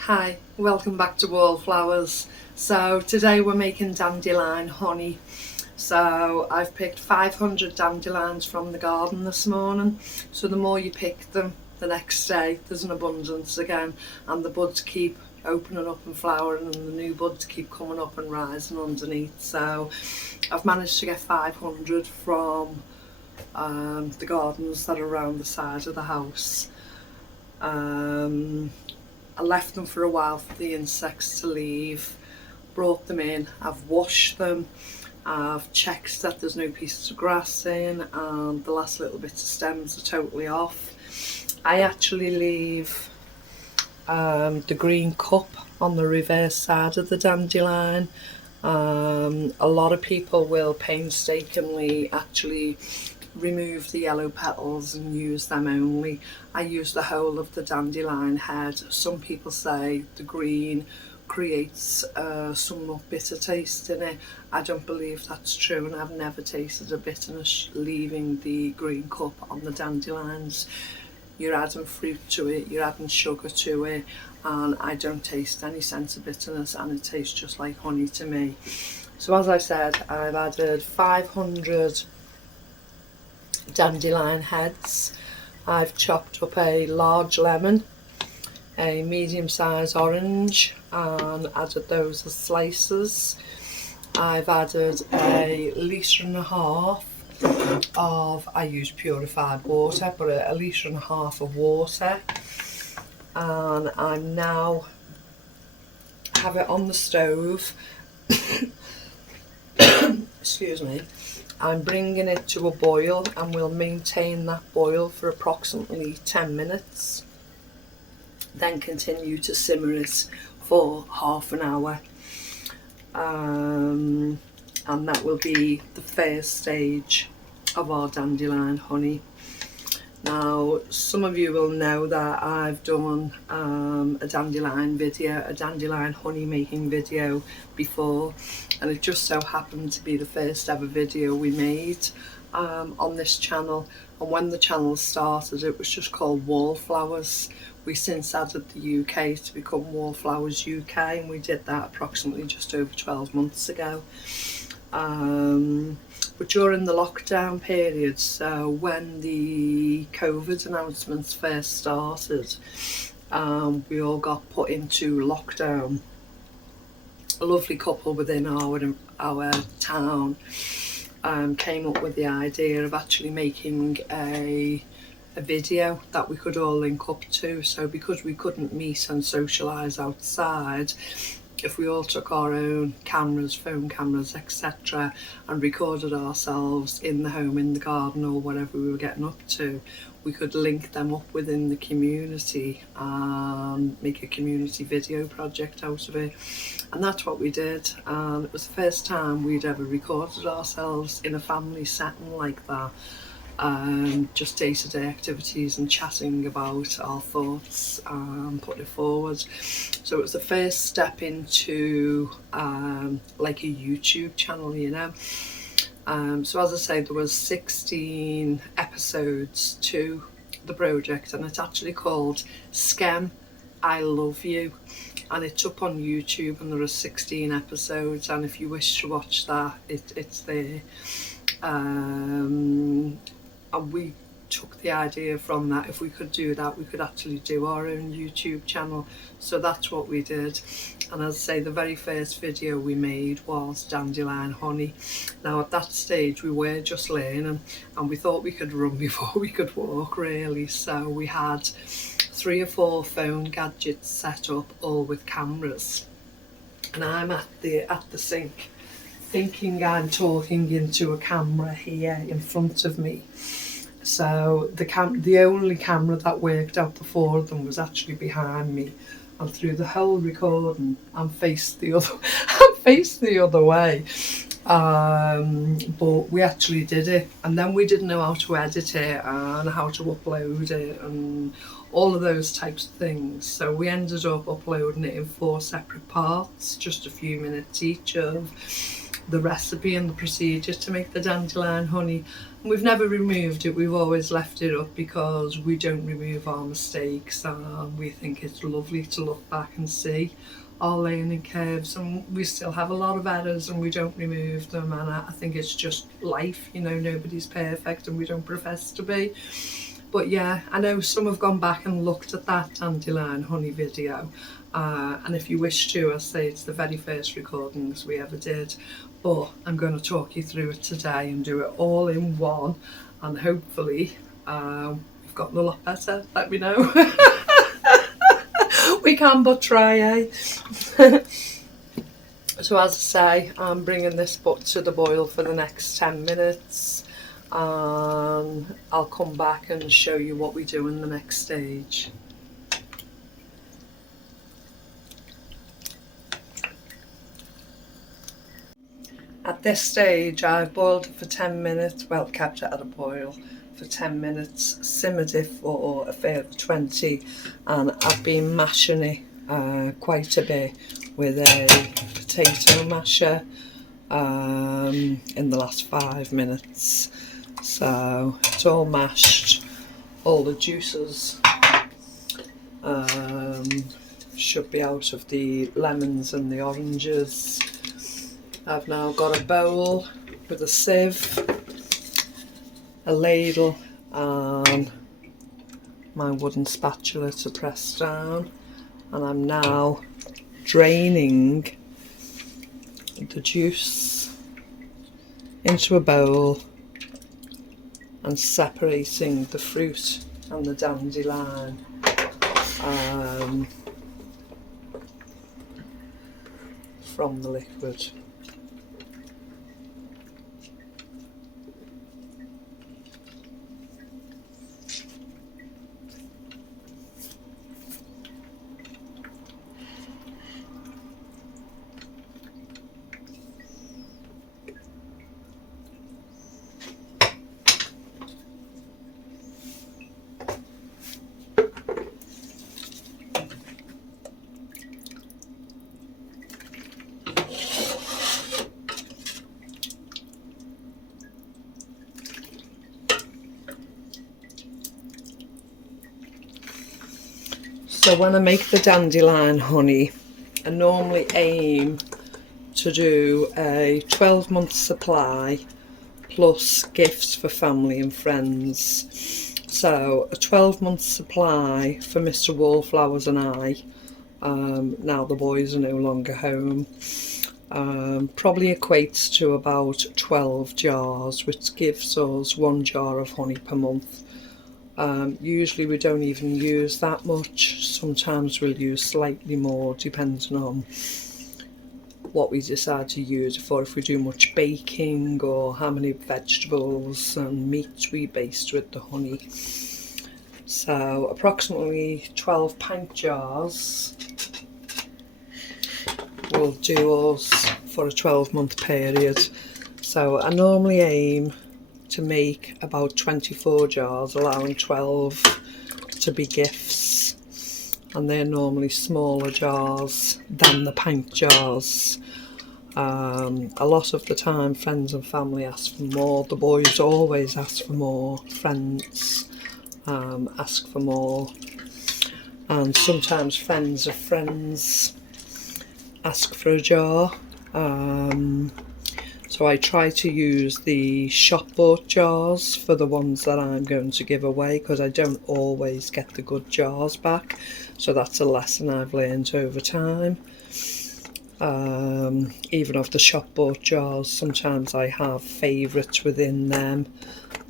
Hi, welcome back to Wallflowers. So today we're making dandelion honey. So I've picked 500 dandelions from the garden this morning. So the more you pick them, the next day there's an abundance again, and the buds keep opening up and flowering, and the new buds keep coming up and rising underneath. So I've managed to get 500 from the gardens that are around the side of the house. Um, I left them for a while for the insects to leave, brought them in, I've washed them, I've checked that there's no pieces of grass in, and the last little bits of stems are totally off. I actually leave the green cup on the reverse side of the dandelion. A lot of people will painstakingly actually remove the yellow petals and use them only. I use the whole of the dandelion head. Some people say the green creates somewhat bitter taste in it. I don't believe that's true, and I've never tasted a bitterness leaving the green cup on the dandelions. You're adding fruit to it, you're adding sugar to it, and I don't taste any sense of bitterness, and it tastes just like honey to me. So as I said, I've added 500 dandelion heads. I've chopped up a large lemon, a medium-sized orange, and added those as slices. I've added a litre and a half of, I use purified water, but a litre and a half of water, and I'm now have it on the stove. Excuse me. I'm bringing it to a boil, and we'll maintain that boil for approximately 10 minutes. Then continue to simmer it for half an hour. And that will be the first stage of our dandelion honey. Now, some of you will know that I've done a dandelion honey making video before, and it just so happened to be the first ever video we made on this channel. And when the channel started, it was just called Wallflowers. We since added the UK to become Wallflowers UK, and we did that approximately just over 12 months ago. But during the lockdown period, so when the COVID announcements first started, we all got put into lockdown. A lovely couple within our town came up with the idea of actually making a video that we could all link up to. So because we couldn't meet and socialise outside, if we all took our own cameras, phone cameras, etc., and recorded ourselves in the home, in the garden, or whatever we were getting up to, we could link them up within the community and make a community video project out of it. And that's what we did, and it was the first time we'd ever recorded ourselves in a family setting like that. Just day-to-day activities and chatting about our thoughts and putting it forward. So it was the first step into like a YouTube channel, you know. So as I say, there was 16 episodes to the project, and it's actually called Skem I Love You, and it's up on YouTube, and there are 16 episodes, and if you wish to watch that, it's there. And we took the idea from that. If we could do that, we could actually do our own YouTube channel. So that's what we did. And as I say, the very first video we made was dandelion honey. Now at that stage we were just learning, and we thought we could run before we could walk, really. So we had 3 or 4 phone gadgets set up, all with cameras. And I'm at the sink, thinking I'm talking into a camera here in front of me. So the only camera that worked out the 4 of them was actually behind me, and through the whole recording I'm faced the other way. But we actually did it, and then we didn't know how to edit it and how to upload it and all of those types of things. So we ended up uploading it in 4 separate parts, just a few minutes each of. the recipe and the procedure to make the dandelion honey. And we've never removed it, we've always left it up because we don't remove our mistakes. We think it's lovely to look back and see our learning curves, and we still have a lot of errors and we don't remove them, and I think it's just life, you know, nobody's perfect and we don't profess to be. But yeah, I know some have gone back and looked at that dandelion honey video, and if you wish to, I say it's the very first recordings we ever did, but I'm going to talk you through it today and do it all in one, and hopefully we've gotten a lot better, let me know. We can but try, eh? So as I say, I'm bringing this pot to the boil for the next 10 minutes, and I'll come back and show you what we do in the next stage. At this stage I've boiled it for 10 minutes, well, kept it at a boil for 10 minutes, simmered it for a further 20, and I've been mashing it quite a bit with a potato masher in the last 5 minutes. So it's all mashed, all the juices should be out of the lemons and the oranges. I've now got a bowl with a sieve, a ladle and my wooden spatula to press down, and I'm now draining the juice into a bowl and separating the fruit and the dandelion from the liquid. So when I make the dandelion honey, I normally aim to do a 12-month supply plus gifts for family and friends. So a 12-month supply for Mr. Wallflowers and I, now the boys are no longer home, probably equates to about 12 jars, which gives us 1 jar of honey per month. Usually we don't even use that much, sometimes we'll use slightly more depending on what we decide to use it for, if we do much baking or how many vegetables and meat we baste with the honey. So approximately 12 pint jars will do us for a 12-month period. So I normally aim to make about 24 jars, allowing 12 to be gifts, and they're normally smaller jars than the pint jars. A lot of the time friends and family ask for more, the boys always ask for more, friends ask for more, and sometimes friends of friends ask for a jar. So I try to use the shop bought jars for the ones that I'm going to give away, because I don't always get the good jars back. So that's a lesson I've learned over time. Even of the shop bought jars, sometimes I have favourites within them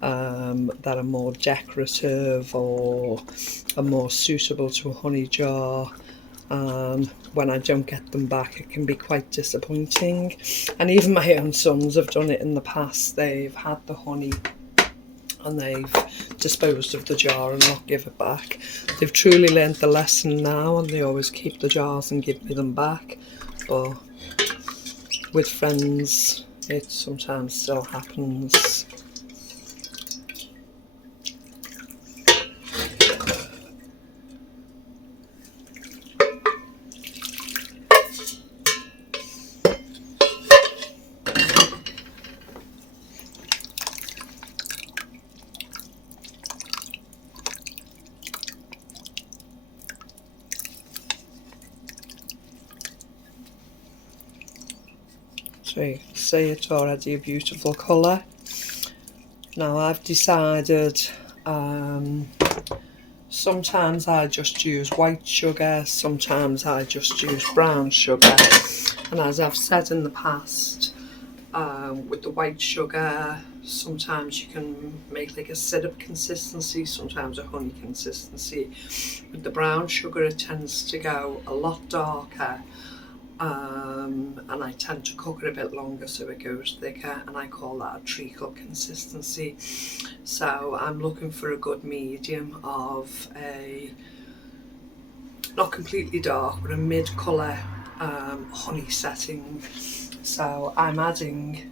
that are more decorative or are more suitable to a honey jar. When I don't get them back, it can be quite disappointing, and even my own sons have done it in the past. They've had the honey and they've disposed of the jar and not give it back. They've truly learnt the lesson now, and they always keep the jars and give me them back. But with friends, it sometimes still happens. So you can see it's already a beautiful colour. Now I've decided sometimes I just use white sugar, sometimes I just use brown sugar. And as I've said in the past, with the white sugar, sometimes you can make like a syrup consistency, sometimes a honey consistency. With the brown sugar it tends to go a lot darker, and I tend to cook it a bit longer so it goes thicker, and I call that a treacle consistency. So I'm looking for a good medium of a, not completely dark, but a mid colour honey setting. So I'm adding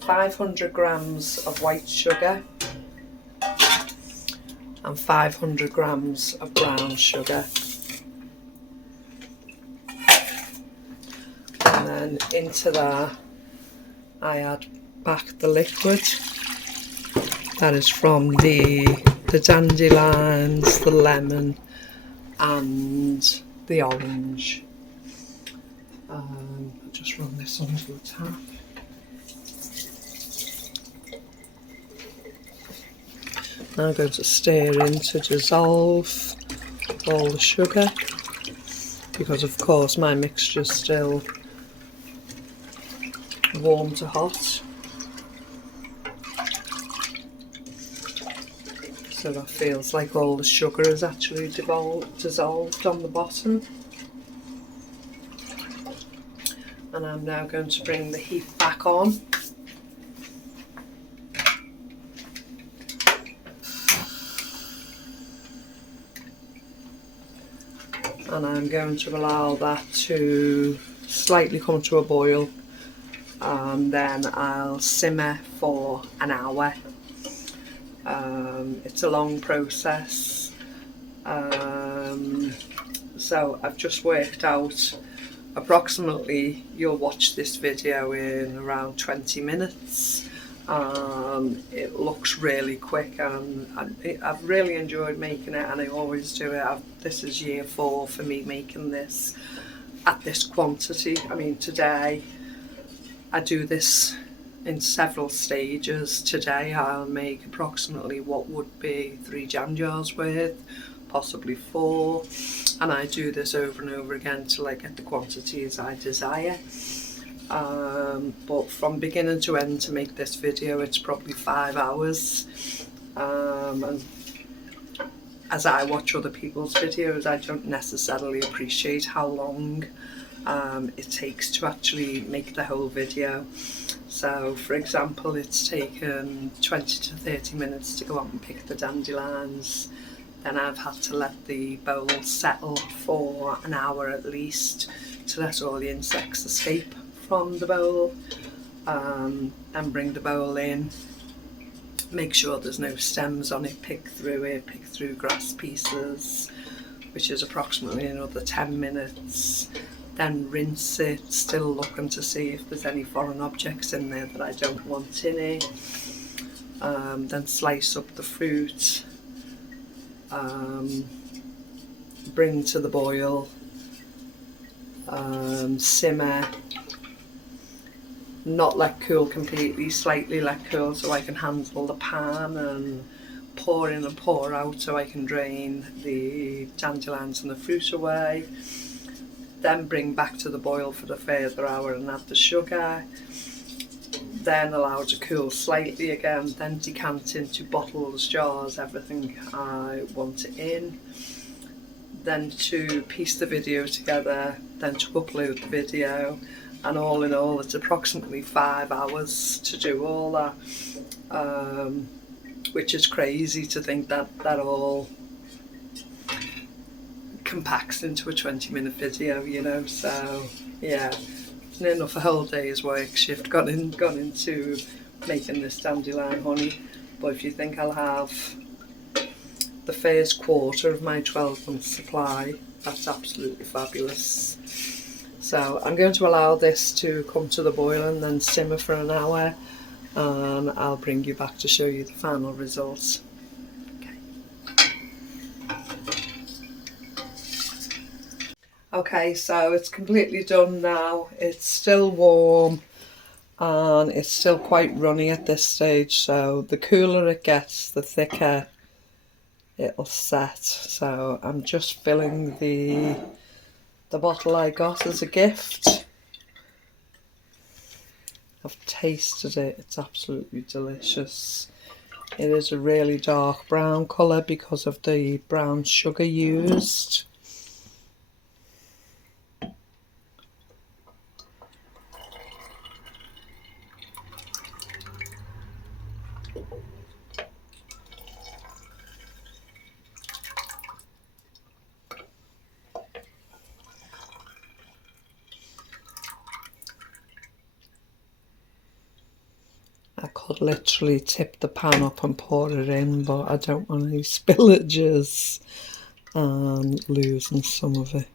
500 grams of white sugar and 500 grams of brown sugar. And then into that I add back the liquid. That is from the dandelions, the lemon and the orange. I'll just run this onto the tap. Now I'm going to stir in to dissolve all the sugar, because of course my mixture is still warm to hot. So that feels like all the sugar is actually dissolved on the bottom. And I'm now going to bring the heat back on. And I'm going to allow that to slightly come to a boil, and then I'll simmer for an hour. It's a long process, so I've just worked out approximately you'll watch this video in around 20 minutes. It looks really quick, and I've really enjoyed making it, and I always do it. This is year 4 for me making this at this quantity. I mean, today I do this in several stages. Today I'll make approximately what would be 3 jam jars worth, possibly 4, and I do this over and over again till I get the quantities I desire. But from beginning to end to make this video it's probably 5 hours, and as I watch other people's videos I don't necessarily appreciate how long it takes to actually make the whole video. So for example, it's taken 20 to 30 minutes to go out and pick the dandelions. Then I've had to let the bowl settle for an hour at least to let all the insects escape from the bowl. Then bring the bowl in, make sure there's no stems on it, pick through grass pieces, which is approximately another 10 minutes. Then rinse it, still looking to see if there's any foreign objects in there that I don't want in it. Then slice up the fruit, bring to the boil, simmer, not let cool completely, slightly let cool so I can handle the pan, and pour in and pour out so I can drain the dandelions and the fruit away. Then bring back to the boil for the further hour and add the sugar. Then allow it to cool slightly again, then decant into bottles, jars, everything I want it in. Then to piece the video together, then to upload the video, and all in all it's approximately 5 hours to do all that, which is crazy to think that all compacts into a 20-minute video, you know. So yeah, enough a whole day's work shift gone into making this dandelion honey. But if you think I'll have the first quarter of my 12-month supply, that's absolutely fabulous. So I'm going to allow this to come to the boil and then simmer for an hour, and I'll bring you back to show you the final results. Okay, so it's completely done now. It's still warm. and it's still quite runny at this stage, so the cooler it gets, the thicker it'll set. So I'm just filling the bottle I got as a gift. I've tasted it, it's absolutely delicious. It is a really dark brown colour because of the brown sugar used. I could literally tip the pan up and pour it in, but I don't want any spillages and losing some of it.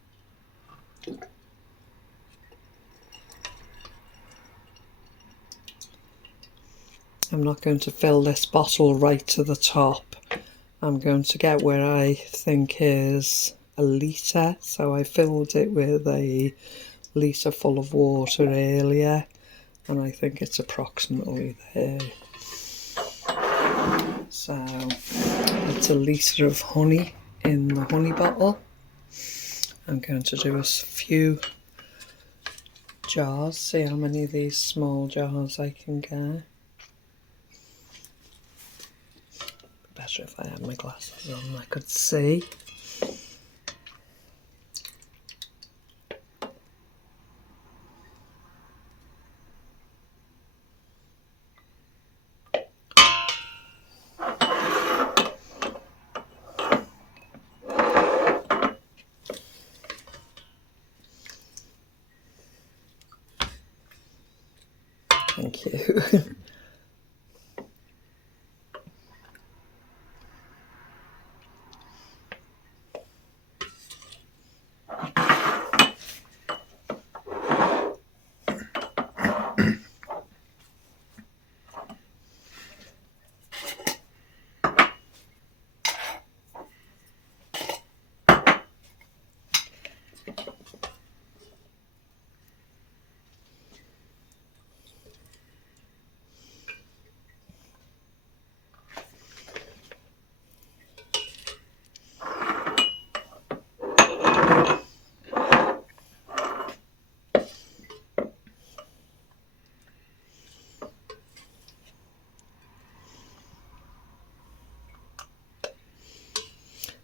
I'm not going to fill this bottle right to the top. I'm going to get where I think is a litre, so I filled it with a litre full of water earlier, and I think it's approximately there. So it's a litre of honey in the honey bottle. I'm going to do a few jars, see how many of these small jars I can get. Better if I had my glasses on, I could see. Thank you.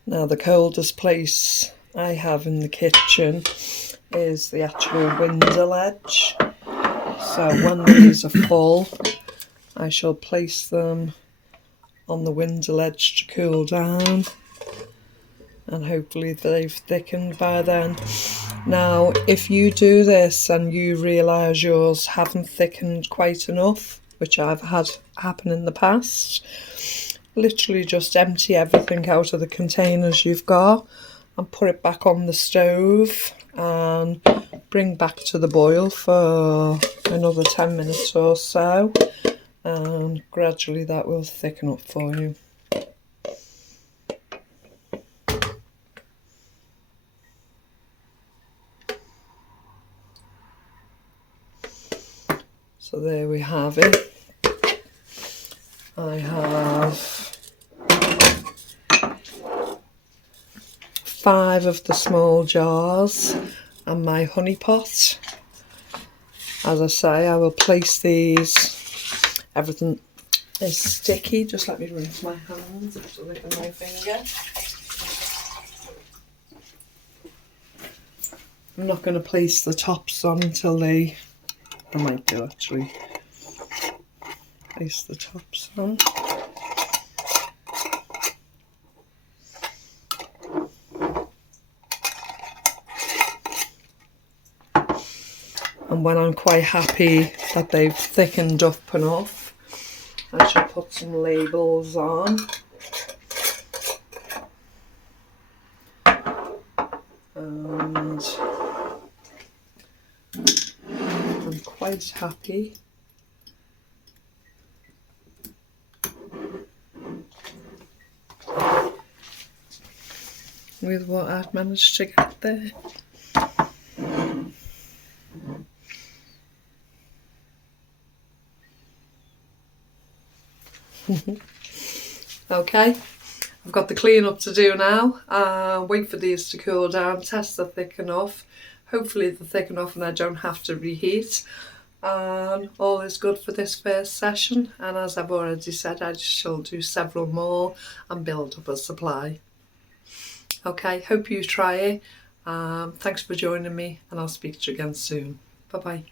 Now the coldest place I have in the kitchen is the actual window ledge. So when these are full, I shall place them on the window ledge to cool down, and hopefully they've thickened by then. Now if you do this and you realise yours haven't thickened quite enough, which I've had happen in the past, literally just empty everything out of the containers you've got and put it back on the stove and bring back to the boil for another 10 minutes or so, and gradually that will thicken up for you. So there we have it. I have 5 of the small jars and my honey pot. As I say, I will place these. Everything is sticky. Just let me rinse my hands after licking my finger. I'm not going to place the tops on until I might do actually. Place the tops on. And when I'm quite happy that they've thickened up enough, I shall put some labels on. And I'm quite happy with what I've managed to get there. Okay, I've got the clean up to do now. Wait for these to cool down, test they're thick enough. Hopefully they're thick enough and I don't have to reheat. And all is good for this first session, and as I've already said, I shall do several more and build up a supply. Okay, hope you try it. Thanks for joining me, and I'll speak to you again soon. Bye bye.